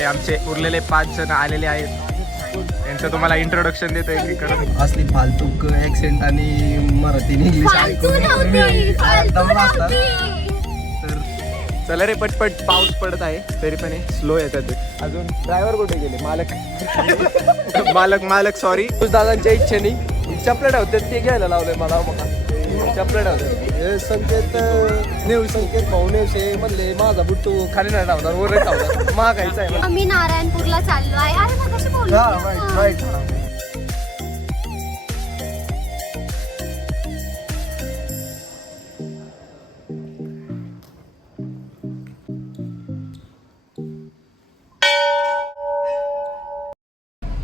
हे आमचे उरलेले 5 जण आलेले आहेत. त्यांचं तुम्हाला इंट्रोडक्शन देतो एक एक करून. असली फालतूक ऍक्सेंट आणि मराठी आणि इंग्लिश तर चला रे पटपट, पाऊस पडत आहे तरी पण स्लो येतात ते. अजून ड्रायव्हर कुठे गेले? मालक सॉरी. दादांच्या इच्छेने चपलेट होते ते घ्यायला लावलंय मला. बघा चपलेट होते संकेत संकेत भाऊ नेवसे म्हणले माझा बुट्टू खाली नाही लावणार वर लावणार महागायचा आहे. आम्ही नारायणपूरला चाललो आहे. अरे मग कशी बोलू? राईट.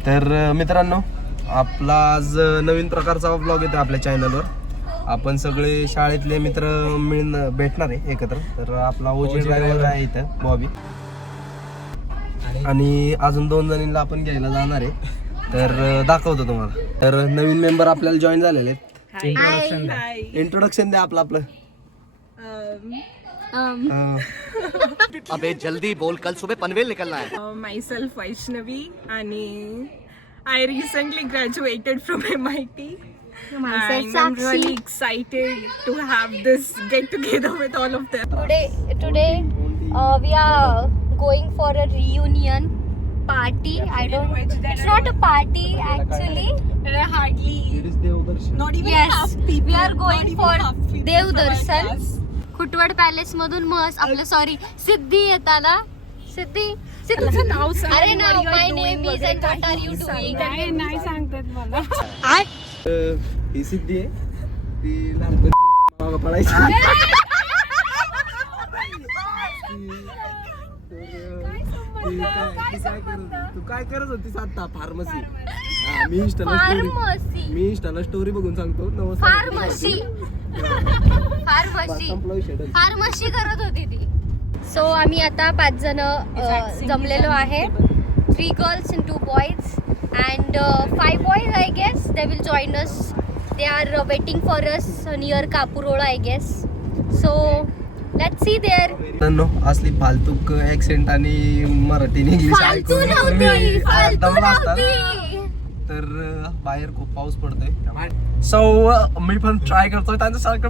तर मित्रांनो, आपला आज नवीन प्रकारचा व्लॉग येतो आपल्या चॅनलवर. आपण सगळे शाळेतले मित्र मिळून भेटणार आहे एकत्र. तर आपला ओजी ड्रायव्हर आहे इथं बॉबी, आणि अजून 2 जणींना आपण घ्यायला जाणार आहे. तर दाखवतो तुम्हाला. तर नवीन मेंबर आपल्याला जॉईन झालेले आहेत. इंट्रोडक्शन द्या आपलं. अबे जल्दी बोल, कल सुबह पनवेल निकलना है. Myself Vaishnavi आणि I recently graduated from MIT. And I'm really excited to have this get together with all of them. Today we are going for a reunion party. It's not a party actually. Hardly. Not even Yes, half people. we are going not even for half people देव from our दर्शन. class. Khutwad palace मधून मस्त आपलं sorry सिद्धी येताना. सिद्धी नाव सांग. अरे ना, What you are my doing name is वगैरे अँड व्हॉट आर यू काही डुईंग? सांग. नाही सांगतात मला. ही सिद्धी आहे, ती लहानपणी मागं पडायची. तू काय करत होतीस आता? फार्मसी. मी इंस्टाला स्टोरी बघून सांगतो. फार्मसी करत होती ती. सो आम्ही आता 5 जण जमलेलो आहे. 3 girls and 2 boys and 5 boys I guess. They will join us. They are waiting for us near Kapurola I guess. So let's see there. असली फालतूक ऍक्सेंट आणि मराठी आणि इंग्लिश फालतू नव्हती. तर बाहेर खूप पाऊस पडतोय. सो मी पण ट्राय करतोय त्यांच्यासारखं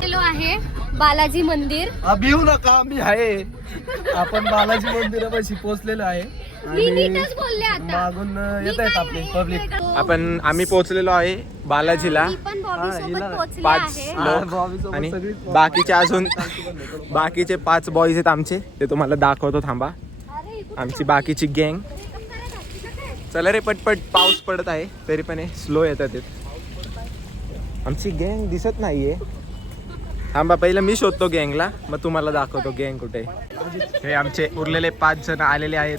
गेलो आहे बालाजी मंदिर. भिऊ नका, मी आहे. आपण बालाजी मंदिरापाशी पोहोचलेलो आहे. मी नीटच बोलले आता. मागून येत आहेत आपले पब्लिक. आम्ही पोहोचलेलो आहे बालाजीला. मी पण बॉबी सोबत पोहोचले 5 आहे. लोक आणि बाकीचे 5 बॉईज आहेत आमचे. ते तुम्हाला दाखवतो, थांबा. आमची बाकीची गँग. चला रे पटपट, पाऊस पडत आहे तरी पण स्लो येतात ते. आमची गँग दिसत नाहीये. थांबा, पहिलं मी शोधतो गँगला, मग तुम्हाला दाखवतो गँग कुठे. हे आमचे उरलेले 5 जण आलेले आहेत.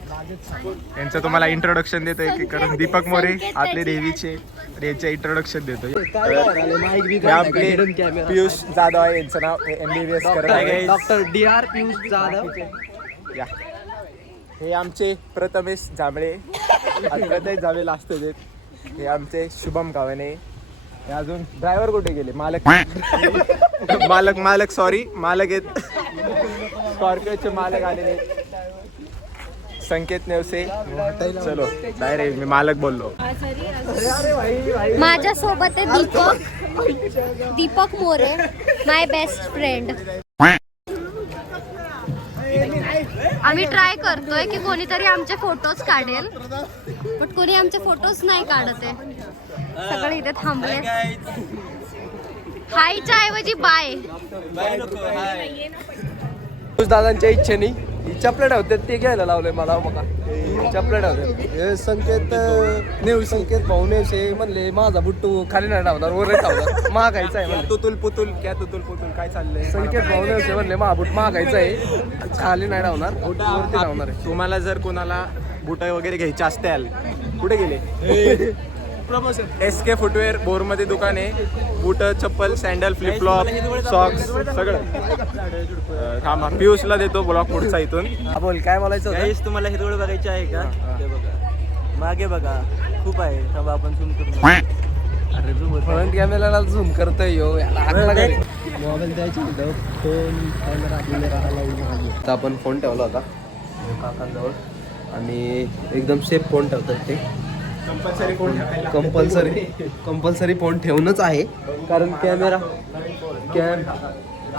त्यांचं तुम्हाला इंट्रोडक्शन देतो एक एक करून. दीपक मोरे आपले देवीचे, यांचे इंट्रोडक्शन देतो. हे आपले पियुष जाधव आहे, यांचं नाव MBBS करत आहे. Doctor DR Piyush Jadhav. या. हे आमचे प्रथमेश जांभळे, प्रथमेश जांभळे असते ते. हे आमचे शुभम कावणे. हे अजून ड्रायव्हर कुठे गेले? मालक सॉरी. मालक आहेत, स्कॉर्पिओचे मालक आलेले आहेत. संकेत नेवसे. चलो डायरेक्ट मी मालक बोललो. माझ्या सोबत आहे दीपक मोरे, माय बेस्ट फ्रेंड. आम्ही ट्राय करतोय की कोणीतरी आमचे फोटोज काढेल, बट कोणी आमचे फोटोज नाही काढत आहे. सगळे इथे थांबले. हायच्या ऐवजी बाय. दादांच्या इच्छेने चपलेट होते ते घ्यायला लावलंय मला. बघा चपलेट होते. संकेत भाऊ नेवसे म्हणले माझा बुट्टू खाली नाही लावणार वर लावणार महागायचा आहे. तुतुल पुतुल काय चाललंय? संकेत भाऊ नेवसे म्हणले माझा बुट महागायचा आहे, खाली नाही लावणार, वरती लावणार आहे. तुम्हाला जर कोणाला बुट वगैरे घ्यायचे असतील, कुठे गेले? SK फुटवेअर बोरमध्ये दुकान आहे. बूट, चप्पल, सँडल, फ्लिपफ्लॉप, सॉक्स सगळं. थांबा, पियुषला देतो ब्लॉक पुढचा इथून. बोल, काय बोलायचं होतं? गाईस, तुम्हाला हिरवळ बघायची आहे का? ते बघा, मागे बघा, खूप आहे. थांबा, आपण झूम करू. अरे फ्रंट कॅमेराला झूम करतोय यो. मोबाईल द्यायचे फोन कॅमेरा आपल्याला. आपण फोन ठेवला होता काकांजवळ आणि एकदम सेफ फोन ठेवतात ते. कंपल्सरी फोन ठेवायला. कंपल्सरी फोन ठेवणंच आहे कारण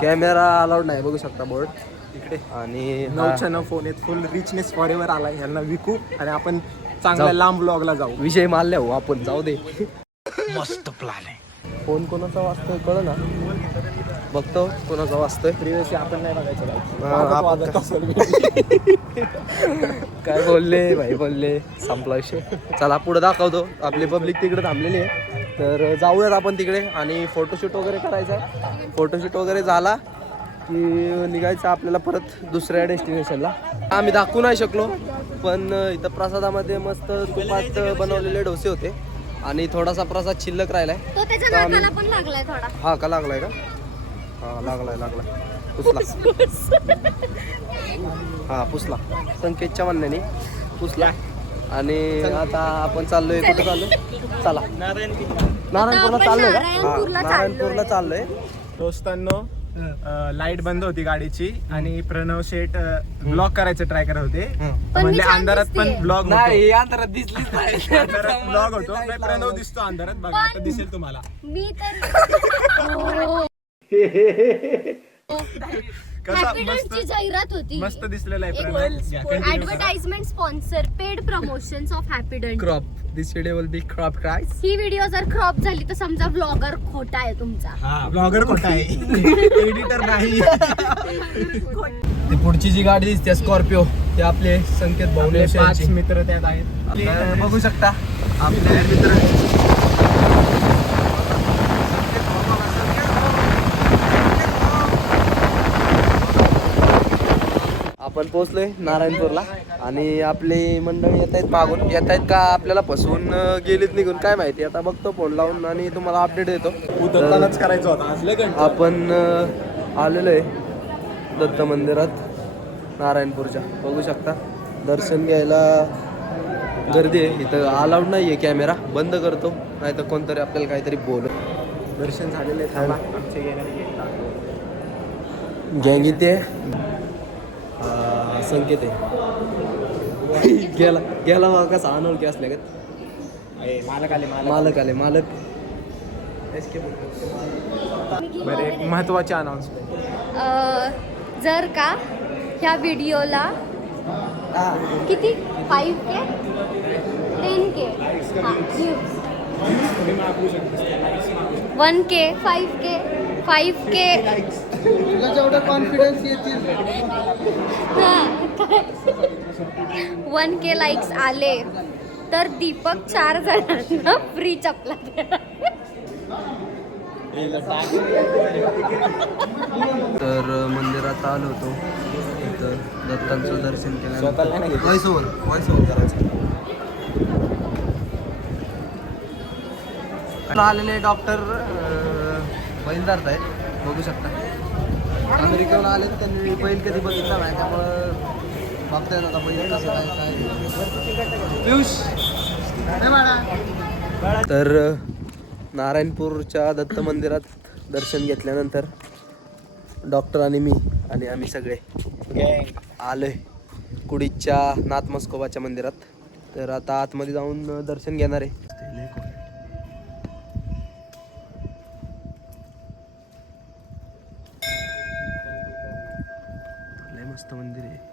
कॅमेरा अलाउड नाही. बघू शकता बोर्ड इकडे आणि 9/9 फोन आहेत. फुल रिचनेस फॉर एव्हर आला. ह्यांना विकू आणि आपण चांगल्या लांब ब्लॉगला जाऊ. विषय मानल्या हो आपण, जाऊ दे. मस्त प्लान है. फोन कोणाचा वाजतोय कळ ना, बघतो कोणाचा वाजतोय. प्रिव्हियसली आपण नाही बघायचं काय बोलले भाई, बोलले संपला विषय. चला पुढे दाखवतो. आपली पब्लिक तिकडे थांबलेली आहे, तर जाऊयात आपण तिकडे आणि फोटोशूट वगैरे करायचा आहे. फोटोशूट वगैरे झाला की निघायचं आपल्याला परत दुसऱ्या डेस्टिनेशनला. आम्ही दाखवू नाही शकलो, पण इथं प्रसादामध्ये मस्त तुपात बनवलेले डोसे होते आणि थोडासा प्रसाद शिल्लक राहिलाय. तो त्याच्या नाकाला पण लागलाय थोडा. हा का लागलाय का? हा लागलाय पुसला. हा पुसला, संकेतच्या म्हणण्याने पुसला. आणि आता आपण चाललोय, कुठं चाललोय? चला नारायणपूरला चाललोय का? हा नारायणपूरला चाललोय. दोस्तांनो, लाईट बंद होती गाडीची आणि प्रणव शेठ ब्लॉग करायचं ट्राय करत होते. पण म्हणले मी छान अंधारात पण दिसतेय. ब्लॉग नाही अंतरात दिसलीच नाही. अंधारात ब्लॉग होतो. नाही, प्रणव दिसतो अंधारात. बघा आता दिसेल तुम्हाला. मी तर कसा हॅपी डेंटची जाहिरात होती. मस्त दिसलेला आहे प्रणव. घ्या, continue करा. Advertisement sponsor paid promotions of Happydent. Crop this video will be crop क्राइस. ही व्हिडिओ जर क्रॉप झाली तर समजा व्लॉगर खोटा आहे तुमचा. हा ब्लॉगर खोटा आहे, एडिटर नाही. ती पुढची जी गाडी दिसते स्कॉर्पिओ, ते आपले संकेत भाऊने आपले 5 मित्र त्यात आहेत. आपल्याला बघू शकता आपले मित्र. आपण पोहोचलोय नारायणपूरला आणि आपली मंडळी येत आहेत मागून. येत आहेत का आपल्याला फसवून गेलीत निघून काय माहिती. आता बघतो फोन लावून आणि तुम्हाला अपडेट देतो. उतरतानाच करायचं होतं आज. लय कंटाळा. आपण आलेलो आहे दत्त मंदिरात नारायणपूरच्या. बघू शकता दर्शन घ्यायला गर्दी आहे. इथं अलाउड नाही आहे कॅमेरा, बंद करतो नाही तर कोणतरी आपल्याला काहीतरी बोलत. दर्शन झालेले आहे. थांबा, आमचे येणारे गँग इथे आहे. संकेत आहे. गेला मग कसा अनोळखी असल्या का. मालक आले. मालक बरं, एक महत्वाची अनाउन्समेंट. जर का ह्या व्हिडिओला किती 5K 10K 1K 5K तुला जेवढं कॉन्फिडन्स येतील 1K लाईक्स आले तर दीपक 4 जणांना फ्री चपला देणार. तर मंदिरात आलो होतो, तर दत्तांचं दर्शन स्वतःला नाही केलं. घेतलं. व्हॉइस ओव्हर करायचं. आलेले डॉक्टर बैलदार आहेत, बघू शकता. अमेरिकेहून आले, त्यांनी बैल कधी बघितला नाही, त्यामुळं बघताय ना बैल कसं काय. पियुष तर नारायणपूरच्या दत्त मंदिरात दर्शन घेतल्यानंतर डॉक्टर आणि मी आणि आम्ही सगळे आलोय कुडीच्या नाथ मस्कोबाच्या मंदिरात. तर आता आतमध्ये जाऊन दर्शन घेणार आहे. लय मस्त मंदिर आहे.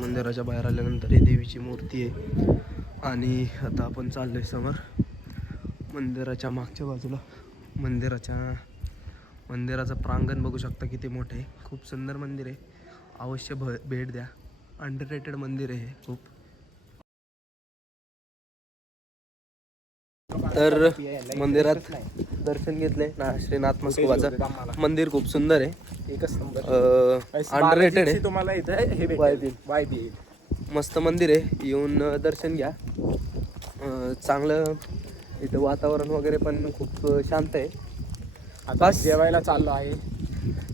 मंदिराच्या बाहेर आल्यानंतर ही देवीची मूर्ती आहे आणि आता आपण चाललोय समोर मंदिराच्या मागच्या बाजूला. मंदिराचं प्रांगण बघू शकता किती मोठं आहे. खूप सुंदर मंदिर आहे, अवश्य भेट द्या. अंडररेटेड मंदिर आहे हे खूप. तर मंदिरात दर्शन घेतले ना श्रीनाथ मस्कोबाचं. मंदिर खूप सुंदर आहे, एकच नंबर. अंडररेटेड आहे. तुम्हाला इथं हे वायदी मस्त मंदिर आहे, येऊन दर्शन घ्या. चांगलं इथं वातावरण वगैरे पण खूप शांत आहे. आता जेवायला चाललो आहे.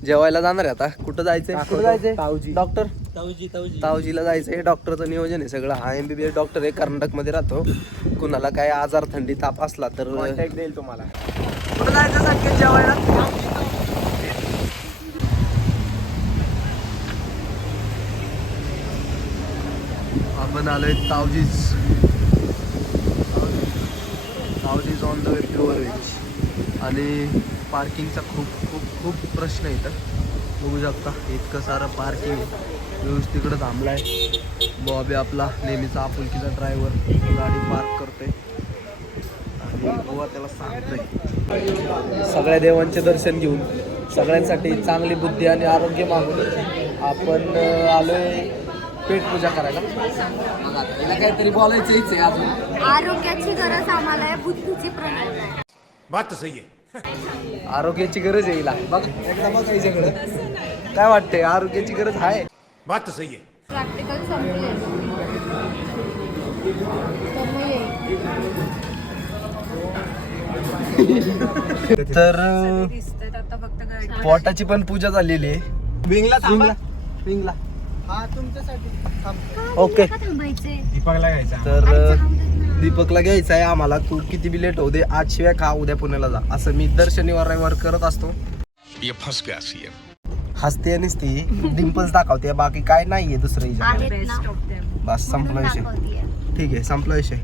जेवायला जाणार आहे आता. कुठं जायचंय? तावजी. डॉक्टर तावजीला जायचंय. डॉक्टरचं नियोजन आहे सगळं. हा MBBS डॉक्टर आहे, कर्नाटकमध्ये राहतो. कुणाला काय आजार थंडी ताप असला तर कॉन्टॅक्ट देईल तुम्हाला. कुठं जायचं संकेत जेवायला? आपण आलोय तावजीज on the way pure veg. आणि पार्किंगचा खूप खूप खूप प्रश्न आहे इथं. बघू शकता इतकं सारं पार्किंग आहे. व्यवस्थित तिकडं थांबलाय. बॉबी आपला नेहमीचा आपुलकीचा ड्रायव्हर गाडी पार्क करतोय आणि बुवा त्याला सांगतोय. सगळ्या देवांचे दर्शन घेऊन सगळ्यांसाठी चांगली बुद्धी आणि आरोग्य मागून आपण आलोय पेटपूजा करायला. तिला काहीतरी बोलायचंच आहे अजून. आरोग्याची गरज आम्हाला आहे, बुद्धीची प्रणव आहे. बात तो सही है. आरोग्याची गरज आहे हिला. बघ एकदा बघ हिच्याकडे काय वाटतंय. आरोग्याची गरज आहे. बात तो सही है. प्रॅक्टिकल संपले. तर दिसतात आता फक्त गाडी. पोटाची पण पूजा झालेली आहे. विंगला ओके. थांबायचे. दीपकला घ्यायचा. तर दीपकला घ्यायचं आहे आम्हाला. तू किती बी लेट होऊ दे, आज शिवाय खा, उद्या पुण्याला जा, असं मी दर शनिवार रविवार करत असतो. ये फंस गया सीएम. हसते नुसती, डिम्पल्स दाखवते, बाकी काय नाहीये दुसरं हिच्याकडे. आहेत ना. Best of them. बस संपला विषय. दाखवतीये. ठीक आहे, संपला विषय.